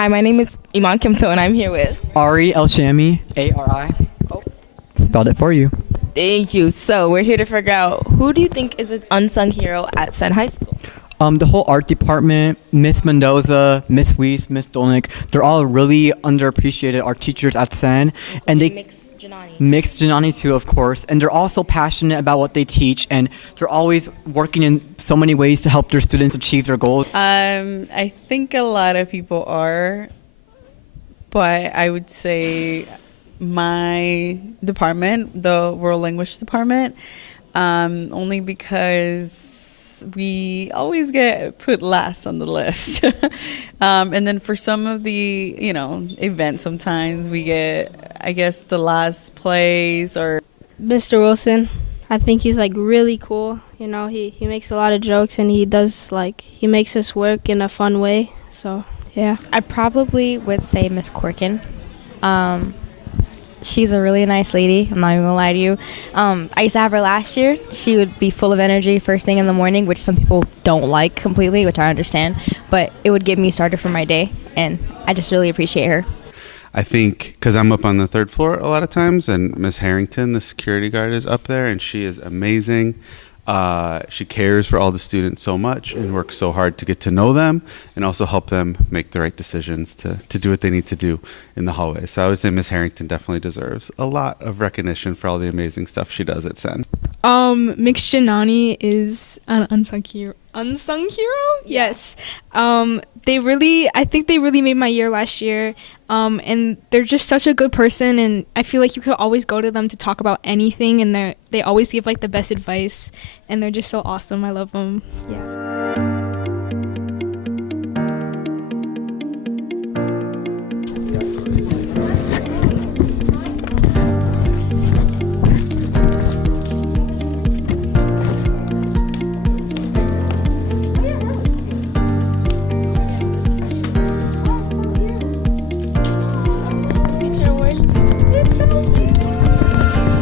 Hi, my name is Iman Kimto, and I'm here with. Ari El Shami, Ari. Oh, spelled it for you. Thank you. So we're here to figure out, who do you think is an unsung hero at Senn High School? The whole art department, Miss Mendoza, Miss Weiss, Miss Dolnick, they're all really underappreciated art teachers at Senn. And they Mix Janani too, of course. And they're all so passionate about what they teach, and they're always working in so many ways to help their students achieve their goals. I think a lot of people are, but I would say my department, the world language department, only because we always get put last on the list. And then for some of the, events, sometimes we get, I guess, the last place or. Mr. Wilson, I think he's really cool. He makes a lot of jokes, and he does he makes us work in a fun way. So, yeah. I probably would say Miss Corkin. She's a really nice lady. I'm not even gonna lie to you. I used to have her last year. She would be full of energy first thing in the morning, which some people don't like completely, which I understand. But it would get me started for my day, and I just really appreciate her. I think because I'm up on the third floor a lot of times, and Miss Harrington, the security guard, is up there, and she is amazing. She cares for all the students so much and works so hard to get to know them and also help them make the right decisions to do what they need to do in the hallway. So I would say Miss Harrington definitely deserves a lot of recognition for all the amazing stuff she does at Senn. Mix Janani is an unsung hero. Unsung hero? Yes. I think they really made my year last year. And they're just such a good person, and I feel like you could always go to them to talk about anything, and they always give the best advice, and they're just so awesome. I love them. Yeah.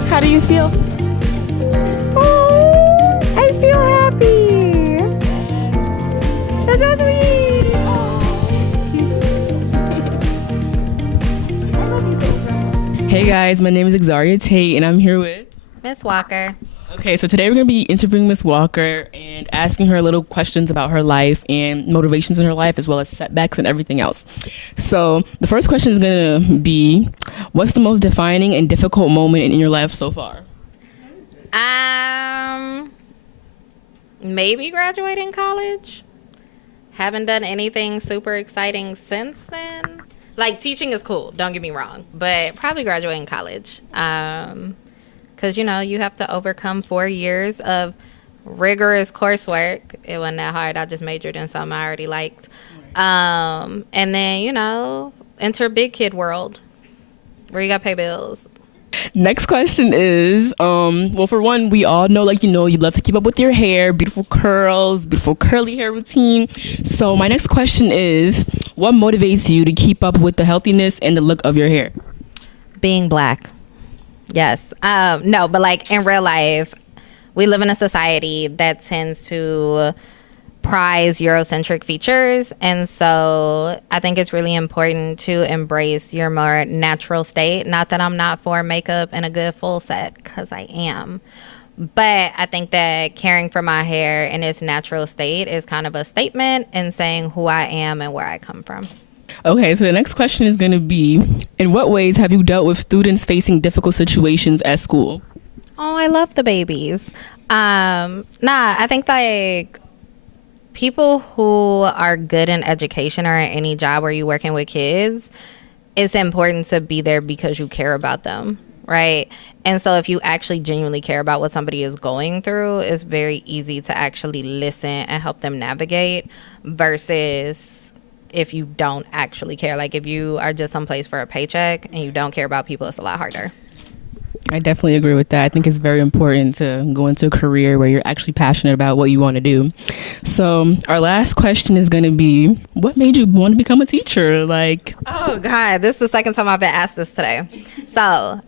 How do you feel? Oh, I feel happy. That's so sweet. I love you, Hey guys, my name is Xaria Tate, and I'm here with Miss Walker. Okay, so today we're going to be interviewing Miss Walker and asking her little questions about her life and motivations in her life, as well as setbacks and everything else. So the first question is going to be, what's the most defining and difficult moment in your life so far? Maybe graduating college. Haven't done anything super exciting since then. Teaching is cool, don't get me wrong, but probably graduating college. Because, you have to overcome 4 years of rigorous coursework. It wasn't that hard. I just majored in something I already liked. And then, enter big kid world where you got to pay bills. Next question is, well, for one, we all know, you love to keep up with your hair, beautiful curls, beautiful curly hair routine. So my next question is, what motivates you to keep up with the healthiness and the look of your hair? Being black. Yes. No, but in real life, we live in a society that tends to prize Eurocentric features. And so I think it's really important to embrace your more natural state. Not that I'm not for makeup and a good full set, because I am. But I think that caring for my hair in its natural state is kind of a statement in saying who I am and where I come from. Okay, so the next question is going to be, in what ways have you dealt with students facing difficult situations at school? Oh, I love the babies. I think people who are good in education or in any job where you're working with kids, it's important to be there because you care about them, right? And so if you actually genuinely care about what somebody is going through, it's very easy to actually listen and help them navigate versus if you don't actually care. If you are just someplace for a paycheck and you don't care about people, it's a lot harder. I definitely agree with that. I think it's very important to go into a career where you're actually passionate about what you want to do. So our last question is going to be, what made you want to become a teacher? Oh God, this is the second time I've been asked this today. So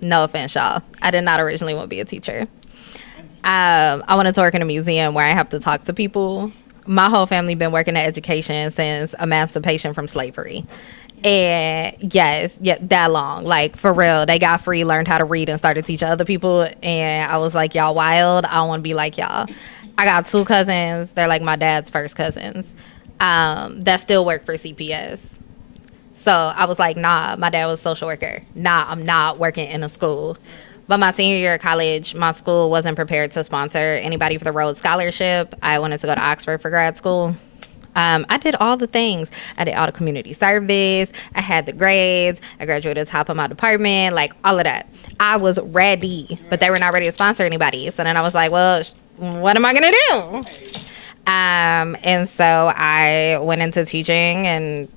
no offense, y'all, I did not originally want to be a teacher. I wanted to work in a museum where I have to talk to people. my whole family been working in education since emancipation from slavery. And yes, yeah, that long. Like, for real, they got free, learned how to read, and started teaching other people. And I was like, y'all wild. I don't want to be like y'all. I got 2 cousins. They're like my dad's first cousins that still work for CPS. So I was like, nah, my dad was a social worker. Nah, I'm not working in a school. But my senior year of college, my school wasn't prepared to sponsor anybody for the Rhodes Scholarship. I wanted to go to Oxford for grad school. I did all the things. I did all the community service. I had the grades. I graduated top of my department, like all of that. I was ready, but they were not ready to sponsor anybody. So then I was like, well, what am I going to do? And so I went into teaching, and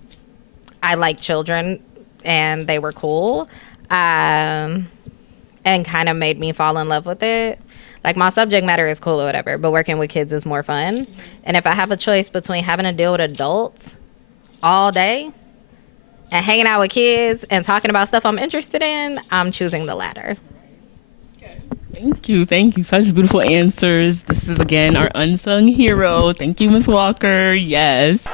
I liked children, and they were cool, and kind of made me fall in love with it. Like, my subject matter is cool or whatever, but working with kids is more fun. And if I have a choice between having to deal with adults all day and hanging out with kids and talking about stuff I'm interested in, I'm choosing the latter. Thank you. Thank you. Such beautiful answers. This is, again, our unsung hero. Thank you, Ms. Walker. Yes.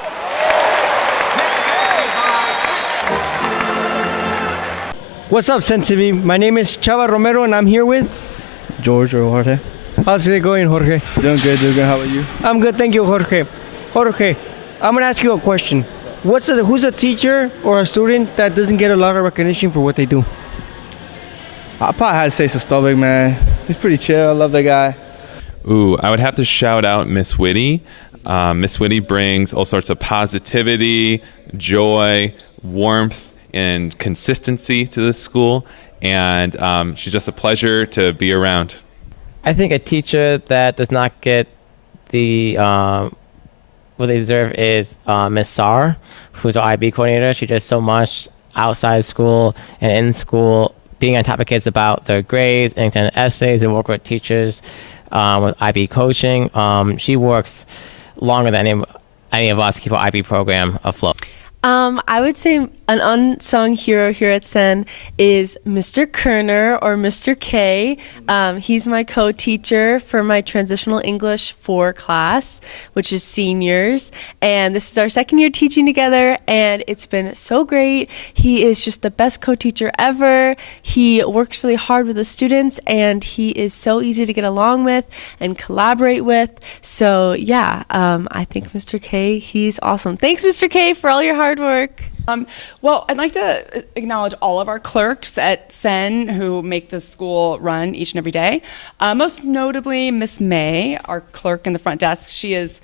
What's up, Senn TV? My name is Chava Romero, and I'm here with George or Jorge. How's it going, Jorge? Doing good, doing good. How about you? I'm good, thank you, Jorge. Jorge, I'm gonna ask you a question. Who's a teacher or a student that doesn't get a lot of recognition for what they do? I probably had to say Sostovic, man. He's pretty chill. I love that guy. Ooh, I would have to shout out Miss Whitty. Miss Whitty brings all sorts of positivity, joy, warmth, and consistency to this school. And she's just a pleasure to be around. I think a teacher that does not get the what they deserve is Miss Sar, who's our IB coordinator. She does so much outside school and in school, being on top of kids about their grades and essays, and work with teachers with IB coaching. She works longer than any of us to keep our IB program afloat. I would say an unsung hero here at Senn is Mr. Kerner, or Mr. K. He's my co-teacher for my Transitional English 4 class, which is seniors. And this is our second year teaching together, and it's been so great. He is just the best co-teacher ever. He works really hard with the students, and he is so easy to get along with and collaborate with. So yeah, I think Mr. K, he's awesome. Thanks, Mr. K, for all your hard work. Well, I'd like to acknowledge all of our clerks at Senn who make the school run each and every day. Most notably, Miss May, our clerk in the front desk. She is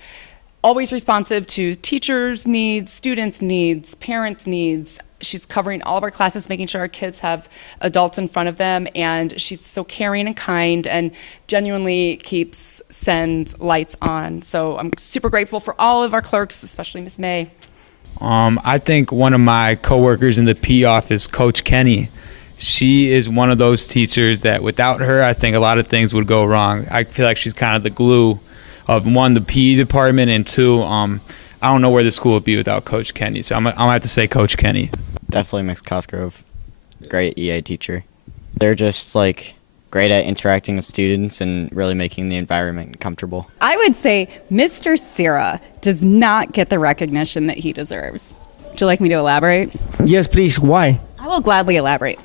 always responsive to teachers' needs, students' needs, parents' needs. She's covering all of our classes, making sure our kids have adults in front of them, and she's so caring and kind and genuinely keeps Senn's lights on. So I'm super grateful for all of our clerks, especially Miss May. I think one of my coworkers in the P office, Coach Kenny, she is one of those teachers that without her, I think a lot of things would go wrong. I feel like she's kind of the glue of, one, the PE department, and two, I don't know where the school would be without Coach Kenny. So I'm going to have to say Coach Kenny. Definitely Miss Cosgrove. Great EA teacher. They're just like great at interacting with students and really making the environment comfortable. I would say Mr. Sierra does not get the recognition that he deserves. Would you like me to elaborate? Yes, please. Why? I will gladly elaborate.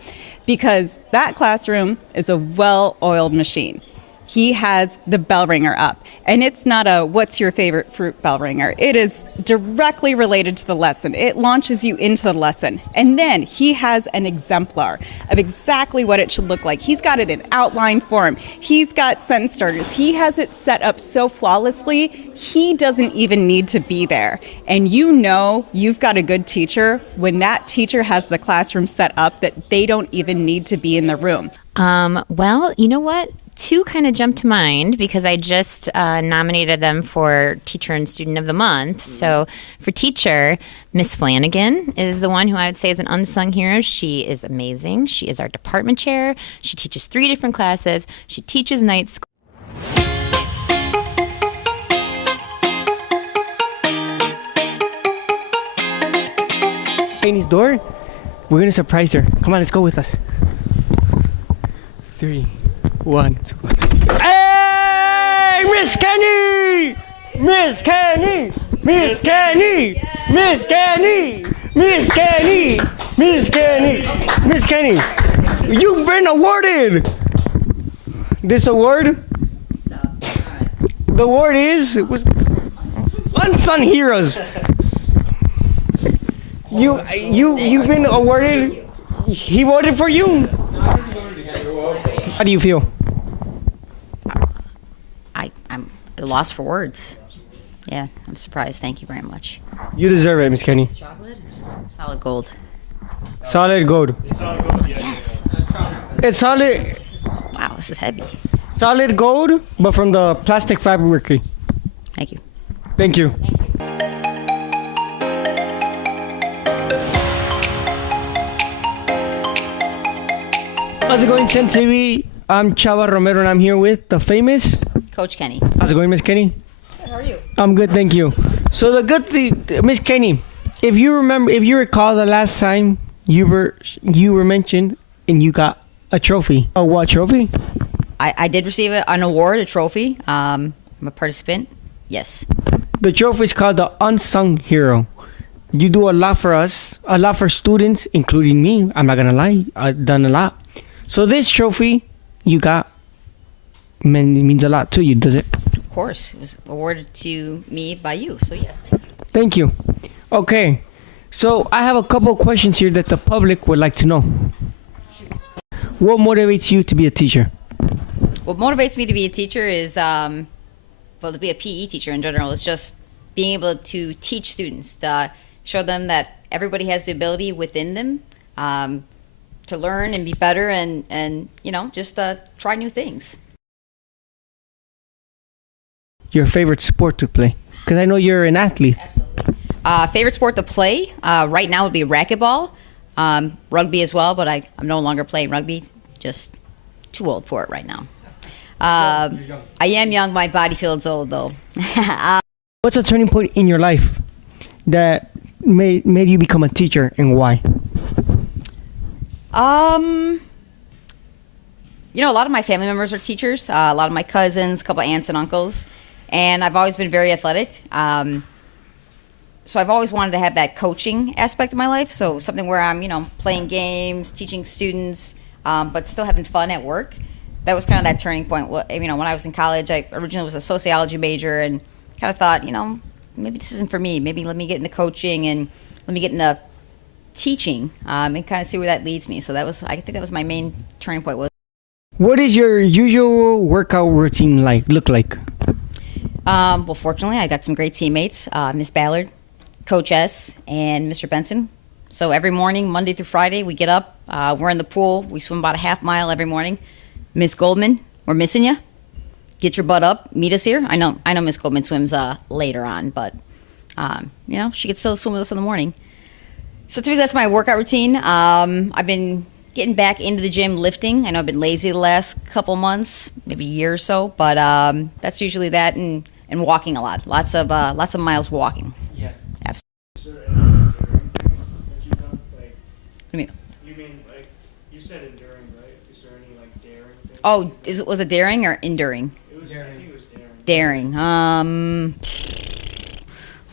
Because that classroom is a well-oiled machine. He has the bell ringer up. And it's not a what's your favorite fruit bell ringer. It is directly related to the lesson. It launches you into the lesson. And then he has an exemplar of exactly what it should look like. He's got it in outline form. He's got sentence starters. He has it set up so flawlessly, he doesn't even need to be there. And you know you've got a good teacher when that teacher has the classroom set up that they don't even need to be in the room. Well, you know what? 2 kind of jumped to mind because I just nominated them for Teacher and Student of the Month. So for teacher, Miss Flanagan is the one who I would say is an unsung hero. She is amazing. She is our department chair. She teaches 3 different classes. She teaches night school. Amy's door. We're gonna surprise her. Come on, let's go with us. 3, 1, 2. Hey, Miss Kenny! Miss Kenny, Miss Kenny, Miss Kenny, Miss Kenny, Miss Kenny, Miss Kenny. You've been awarded this award. The award is Unsung Heroes. You've been awarded. He voted for you. How do you feel? I'm at a loss for words. Yeah, I'm surprised. Thank you very much. You deserve it, Miss Kenny. Chocolate or just solid gold? Solid gold. Yes. It's solid. Wow, this is heavy. Solid gold, but from the plastic fabric. Thank you. Thank you. How's it going, Senn TV? I'm Chava Romero, and I'm here with the famous Coach Kenny. How's it going, Miss Kenny? Good, how are you? I'm good, thank you. So the good thing, Miss Kenny, if you recall the last time you were mentioned and you got a trophy. Oh, what trophy? I did receive an award, a trophy. I'm a participant. Yes. The trophy is called the Unsung Hero. You do a lot for us, a lot for students, including me. I'm not gonna lie, I've done a lot. So this trophy you got means a lot to you, does it? Of course. It was awarded to me by you, so yes, thank you. Thank you. Okay, so I have a couple of questions here that the public would like to know. What motivates you to be a teacher? What motivates me to be a teacher is, to be a PE teacher in general, is just being able to teach students, to show them that everybody has the ability within them to learn and be better and just try new things. Your favorite sport to play? Because I know you're an athlete. Favorite sport to play right now would be racquetball, rugby as well, but I'm no longer playing rugby, just too old for it right now. I am young, my body feels old though. What's a turning point in your life that made you become a teacher, and why? A lot of my family members are teachers, a lot of my cousins, a couple of aunts and uncles, and I've always been very athletic. So I've always wanted to have that coaching aspect of my life. So something where I'm, playing games, teaching students, but still having fun at work. That was kind of that turning point. When I was in college, I originally was a sociology major and kind of thought, maybe this isn't for me. Maybe let me get into coaching and let me get into teaching and kind of see where that leads me. So I think that was my main turning point. What is your usual workout routine look like? Well, fortunately, I got some great teammates, Miss Ballard, Coach S, and Mr. Benson. So every morning, Monday through Friday, we get up, we're in the pool, we swim about a half mile every morning. Miss Goldman, we're missing you. Get your butt up, meet us here. I know Miss Goldman swims later on, but she could still swim with us in the morning. So typically that's my workout routine. I've been getting back into the gym lifting. I know I've been lazy the last couple months, maybe a year or so, but that's usually that and walking a lot. Lots of miles walking. Yeah. Absolutely. What do you mean? You mean you said enduring, right? Is there any daring thing? Oh, was it daring or enduring? It was, I think it was Daring.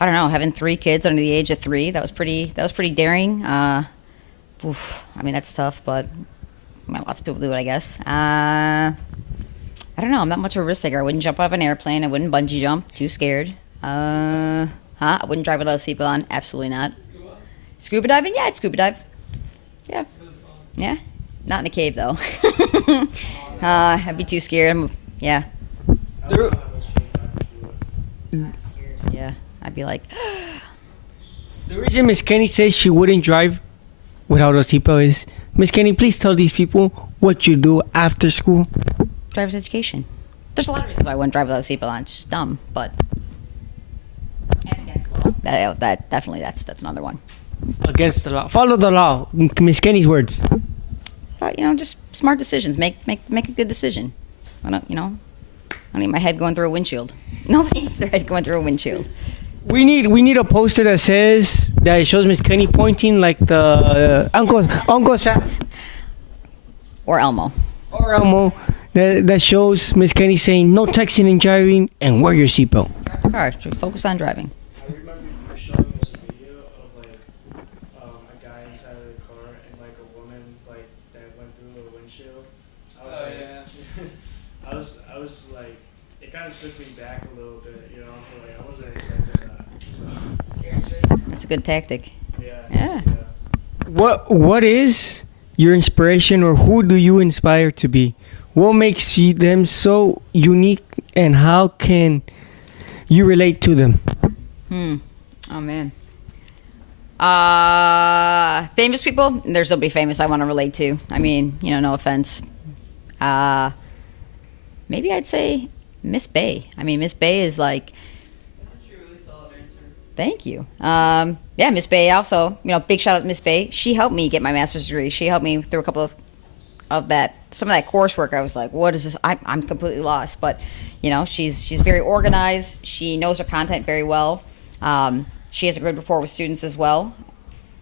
I don't know. Having 3 kids under the age of 3, that was pretty daring. That's tough, but lots of people do it, I guess. I don't know. I'm not much of a risk taker. I wouldn't jump out of an airplane. I wouldn't bungee jump. Too scared. I wouldn't drive without a seatbelt on. Absolutely not. Scuba diving? Yeah, I'd scuba dive. Yeah. Yeah. Not in a cave, though. I'd be too scared. Yeah. Yeah. I'd be like... The reason Miss Kenny says she wouldn't drive without a seatbelt is, Miss Kenny, please tell these people what you do after school. Driver's education. There's a lot of reasons why I wouldn't drive without a seatbelt on. It's just dumb, but... It's against the law. That definitely, that's another one. Against the law. Follow the law. Miss Kenny's words. But, just smart decisions. Make a good decision. I don't need my head going through a windshield. Nobody needs their head going through a windshield. We need a poster that says that shows Miss Kenny pointing like the Uncle Sam or Elmo that shows Miss Kenny saying no texting and driving and wear your seatbelt. car. So focus on driving. I remember you showing us a video of like a guy inside of the car and like a woman like that went through the windshield. I was I was like, it kind of took me back a little bit, you know. So, like I wasn't expecting that. That's a good tactic. Yeah. What is your inspiration, or who do you inspire to be? What makes them so unique, and how can you relate to them? Oh man. Famous people? There's nobody famous I want to relate to. I mean, you know, no offense. Maybe I'd say Miss Bay. I mean, Miss Bay is like. Thank you. Yeah, Miss Bay also, you know, big shout out to Miss Bay. She helped me get my master's degree. She helped me through a couple of some of that coursework. I was like, what is this? I'm completely lost. But, you know, she's very organized. She knows her content very well. She has a good rapport with students as well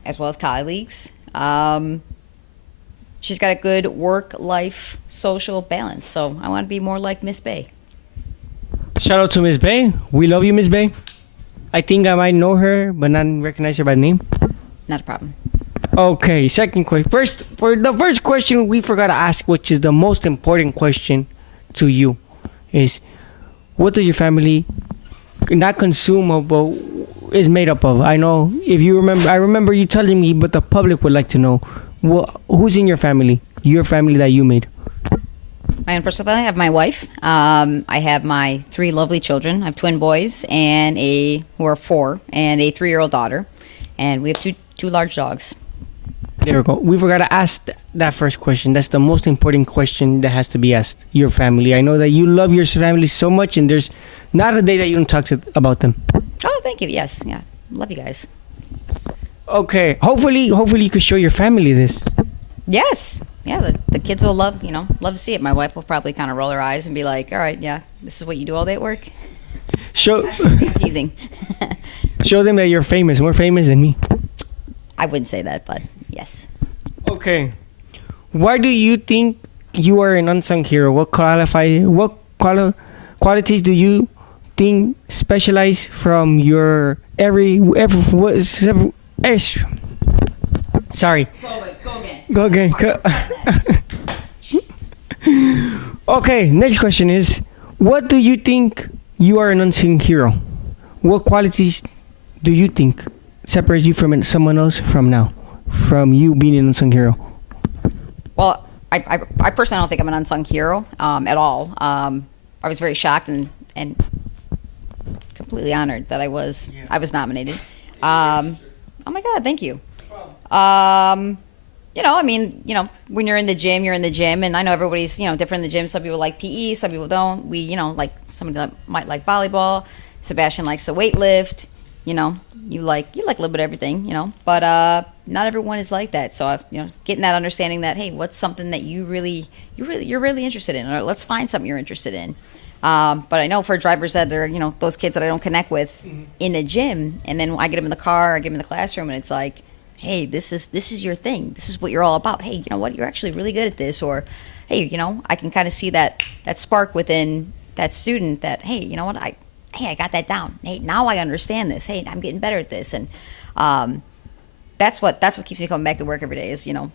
as colleagues. She's got a good work-life social balance. So I want to be more like Miss Bay. Shout out to Miss Bay. We love you, Miss Bay. I think I might know her, but not recognize her by name. Not a problem. Okay, second question. The first question we forgot to ask, which is the most important question to you, is what does your family not consume but is made up of? I know if you remember, I remember you telling me, but the public would like to know. Who's in your family that you made? My own personal family. I have my wife. I have my 3 lovely children. I have twin boys who are 4 and a 3-year-old daughter, and we have two large dogs. There we go. We forgot to ask that first question. That's the most important question that has to be asked. Your family. I know that you love your family so much, and there's not a day that you don't talk about them. Oh, thank you. Yes, yeah, love you guys. Okay. Hopefully you could show your family this. Yes. Yeah, the kids will love to see it. My wife will probably kind of roll her eyes and be like, all right, yeah, this is what you do all day at work. I'm teasing. Show them that you're famous, more famous than me. I wouldn't say that, but yes. Okay. Why do you think you are an unsung hero? What qualities do you think specialize from your Sorry. Go again. Okay, next question is, what do you think you are an unsung hero? What qualities do you think separates you from someone else from you being an unsung hero? Well, I personally don't think I'm an unsung hero at all. I was very shocked and completely honored that I was nominated. Oh my God, thank you. You know, I mean, you know, when you're in the gym, and I know everybody's, you know, different in the gym. Some people like PE, some people don't. We, you know, like somebody that might like volleyball. Sebastian likes to weight lift. You know, you like a little bit of everything, you know, but not everyone is like that. So, you know, getting that understanding that, hey, what's something that you're really interested in, or let's find something you're interested in. But I know for drivers that are, you know, those kids that I don't connect with in the gym, and then I get them in the car, I get them in the classroom, and it's like, hey, this is your thing. This is what you're all about. Hey, you know what? You're actually really good at this. Or, hey, you know, I can kind of see that spark within that student that, hey, you know what? I got that down. Hey, now I understand this. Hey, I'm getting better at this. And that's what keeps me coming back to work every day is, you know,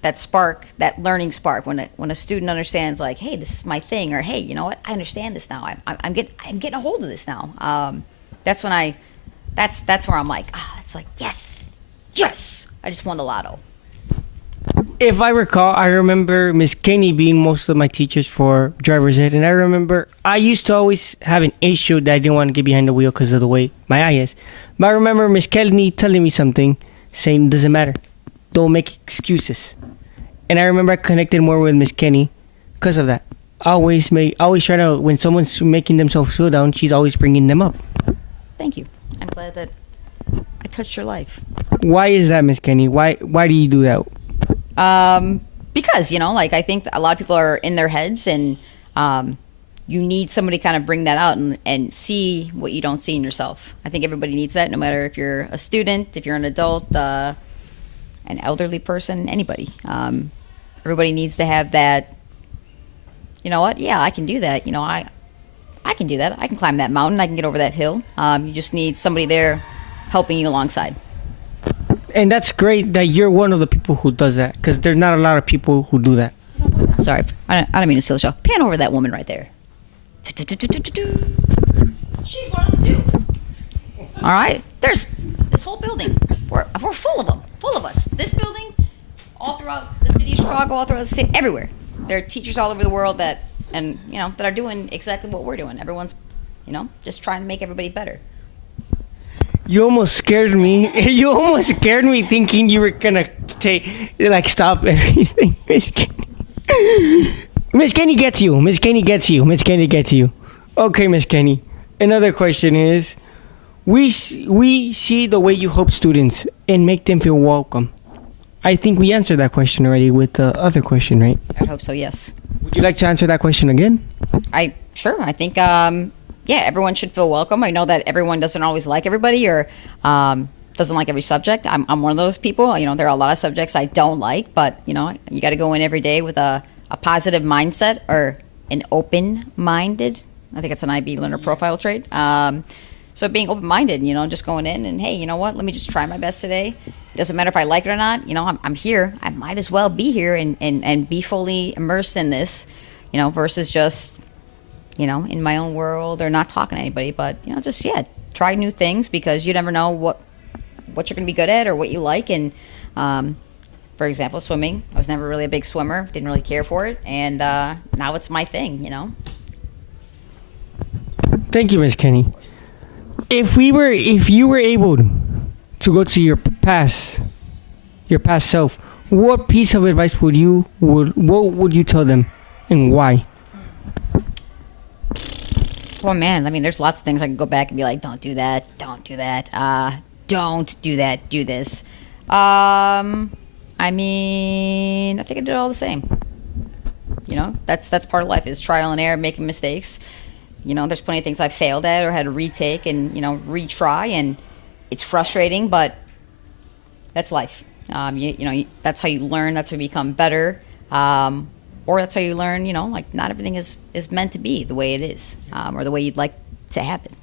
that spark, that learning spark. When a student understands, like, hey, this is my thing, or hey, you know what? I understand this now. I'm getting a hold of this now. That's when that's where I'm like, it's like, yes. I just won the lotto. If I recall, I remember Miss Kenny being most of my teachers for driver's ed, and I remember I used to always have an issue that I didn't want to get behind the wheel because of the way my eye is. But I remember Miss Kenny telling me something, saying, it doesn't matter. Don't make excuses. And I remember I connected more with Miss Kenny because of that. I always try to, when someone's making themselves feel down, she's always bringing them up. Thank you. I'm glad that I touched your life. Why is that, Miss Kenny? Why do you do that? Because, you know, like, I think a lot of people are in their heads, and you need somebody to kind of bring that out and see what you don't see in yourself. I think everybody needs that, no matter if you're a student, if you're an adult, an elderly person, anybody. Everybody needs to have that, you know what? Yeah, I can do that. You know, I I can do that. I can climb that mountain. I can get over that hill. You just need somebody there helping you alongside. And that's great that you're one of the people who does that, because there's not a lot of people who do that. Sorry, I don't mean to steal the show. Pan over that woman right there. She's one of them too. All right, there's this whole building. We're full of them, full of us. This building, all throughout the city of Chicago, all throughout the state, everywhere. There are teachers all over the world that are doing exactly what we're doing. Everyone's, just trying to make everybody better. You almost scared me. You almost scared me thinking you were gonna stop everything. Miss Kenny. Miss Kenny gets you. Miss Kenny gets you. Miss Kenny gets you. Okay, Miss Kenny. Another question is, we see the way you help students and make them feel welcome. I think we answered that question already with the other question, right? I hope so, yes. Would you like to answer that question again? Sure. I think, everyone should feel welcome. I know that everyone doesn't always like everybody or doesn't like every subject. I'm one of those people. There are a lot of subjects I don't like, but, you got to go in every day with a positive mindset or an open-minded. I think it's an IB learner profile trait. So being open-minded, just going in and, hey, you know what? Let me just try my best today. Doesn't matter if I like it or not. I'm here. I might as well be here and be fully immersed in this, versus just, in my own world or not talking to anybody. But, try new things because you never know what you're going to be good at or what you like. And, for example, swimming. I was never really a big swimmer. Didn't really care for it. And now it's my thing, Thank you, Miss Kenny. If you were able to go to your past self, what piece of advice what would you tell them and why? Well, man, there's lots of things I can go back and be like, don't do that, don't do that, don't do that, do this. I think I did all the same. That's part of life is trial and error, making mistakes. There's plenty of things I failed at or had to retake and, retry, and it's frustrating, but that's life. That's how you learn, that's how you become better, or that's how you learn, not everything is meant to be the way it is, or the way you'd like to happen.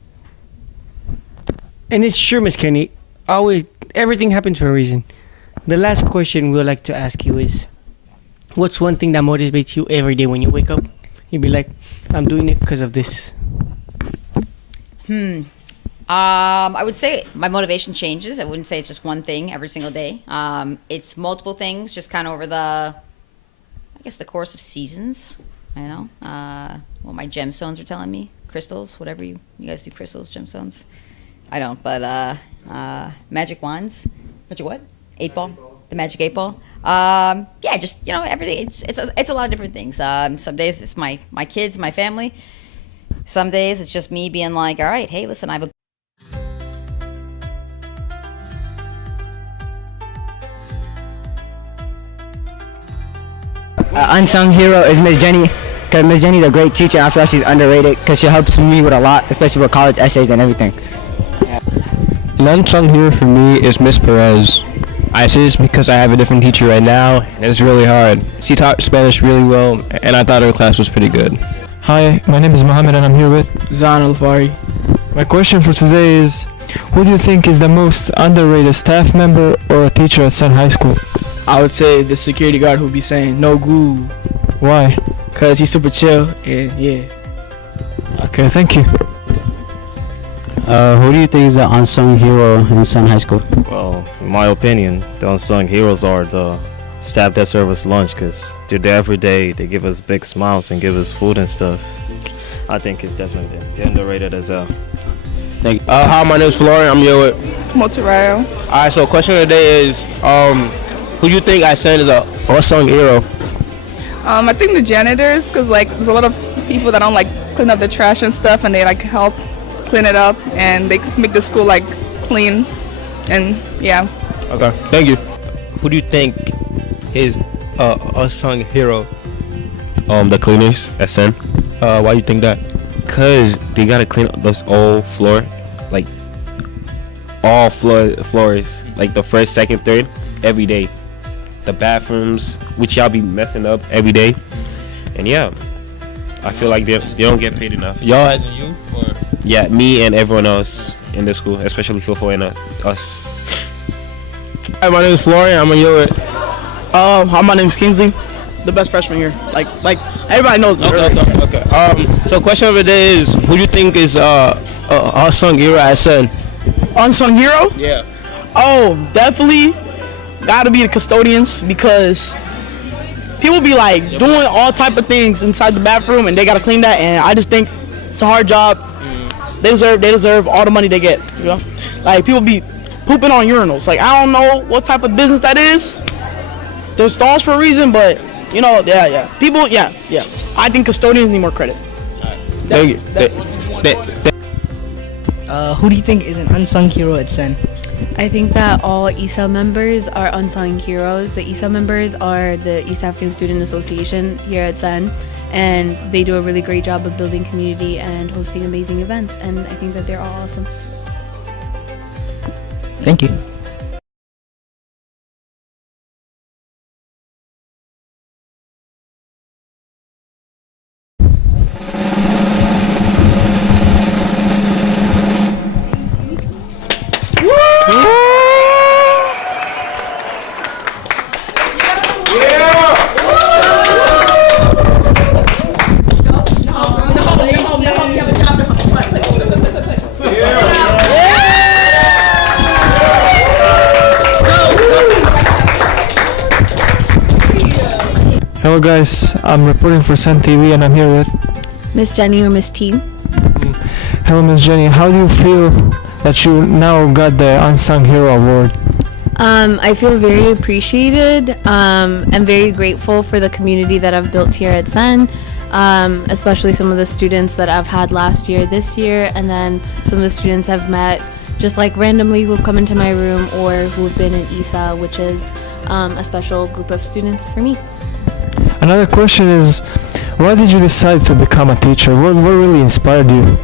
And it's true, Miss Kenny. Everything happens for a reason. The last question we would like to ask you is, what's one thing that motivates you every day when you wake up? You'd be like, I'm doing it because of this. I would say my motivation changes. I wouldn't say it's just one thing every single day. It's multiple things, just kind of over the course of seasons. What my gemstones are telling me, crystals, whatever you guys do, crystals, gemstones. I don't, but magic wands. Magic what? 8-ball. The magic 8-ball. Just everything. It's a lot of different things. Some days it's my kids, my family. Some days it's just me being like, all right, hey, listen, I have a Unsung hero is Miss Jenny, because Miss Jenny's a great teacher. I feel like she's underrated because she helps me with a lot, especially with college essays and everything. An unsung hero for me is Miss Perez. I say this because I have a different teacher right now, and it's really hard. She taught Spanish really well, and I thought her class was pretty good. Hi, my name is Mohammed and I'm here with Zan Al-Fari. My question for today is, who do you think is the most underrated staff member or a teacher at Senn High School? I would say the security guard who'd be saying, no goo. Why? Because he's super chill and yeah. Okay, thank you. Who do you think is the unsung hero in Senn High School? Well, in my opinion, the unsung heroes are the staff that serve us lunch, because they're there every day. They give us big smiles and give us food and stuff. I think it's definitely them. They're underrated as well. Thank you. Hi, my name is Florian. I'm here with Motoraro. All right, so question of the day is, who do you think I send is a unsung hero? I think the janitors, because there's a lot of people that don't clean up the trash and stuff, and they help clean it up, and they make the school clean, and yeah. Okay, thank you. Who do you think is a unsung hero? The cleaners at Senn. Why do you think that? Cause they gotta clean up this old floor, all floors, the first, second, third, every day. The bathrooms, which y'all be messing up every day, and yeah, I feel like they don't get paid enough. Y'all as in you? Or? Yeah, me and everyone else in the school, especially Filfo and us. Hi, my name is Florian. I'm a year with. My name is Kingsley, the best freshman here. Like everybody knows me. Okay. So question of the day is, who do you think is unsung hero at Senn? Unsung hero? Yeah. Oh, definitely gotta be the custodians, because people be like doing all type of things inside the bathroom and they gotta clean that, and I just think it's a hard job. They deserve all the money they get, you know? Like, people be pooping on urinals. Like, I don't know what type of business that is. There's stalls for a reason, but you know, yeah. People, yeah. I think custodians need more credit. Thank you. Who do you think is an unsung hero at Senn? I think that all ESA members are unsung heroes. The ESA members are the East African Student Association here at Senn, and they do a really great job of building community and hosting amazing events, and I think that they're all awesome. Thank you. Hello guys, I'm reporting for Senn TV and I'm here with Miss Jenny or Miss T. Hello Miss Jenny, how do you feel that you now got the Unsung Hero Award? I feel very appreciated. I'm very grateful for the community that I've built here at Senn, especially some of the students that I've had last year, this year, and then some of the students I've met just like randomly who have come into my room or who have been in ESA, which is a special group of students for me. Another question is, why did you decide to become a teacher? What really inspired you?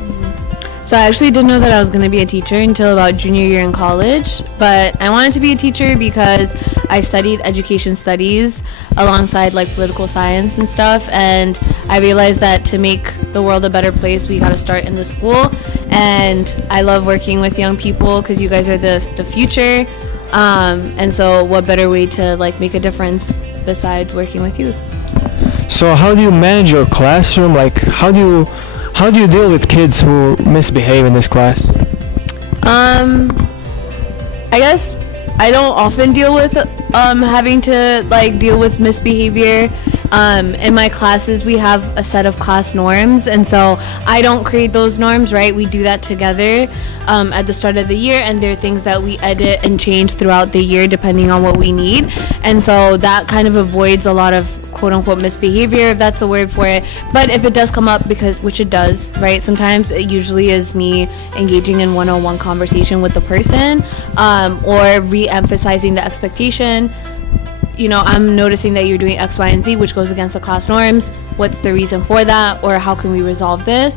So I actually didn't know that I was going to be a teacher until about junior year in college, but I wanted to be a teacher because I studied education studies alongside like political science and stuff, and I realized that to make the world a better place, we got to start in the school, and I love working with young people because you guys are the future, and so what better way to like make a difference besides working with youth. So how do you manage your classroom? Like, how do you deal with kids who misbehave in this class? I guess I don't often deal with having to like deal with misbehavior. In my classes we have a set of class norms, and so I don't create those norms, right? We do that together at the start of the year, and there are things that we edit and change throughout the year depending on what we need, and so that kind of avoids a lot of quote-unquote misbehavior, if that's a word for it. But if it does come up, which it does, right, sometimes it usually is me engaging in one-on-one conversation with the person, or re-emphasizing the expectation. You know, I'm noticing that you're doing X, Y, and Z, which goes against the class norms. What's the reason for that, or how can we resolve this,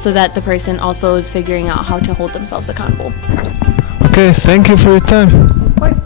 so that the person also is figuring out how to hold themselves accountable. Okay, thank you for your time. Of course.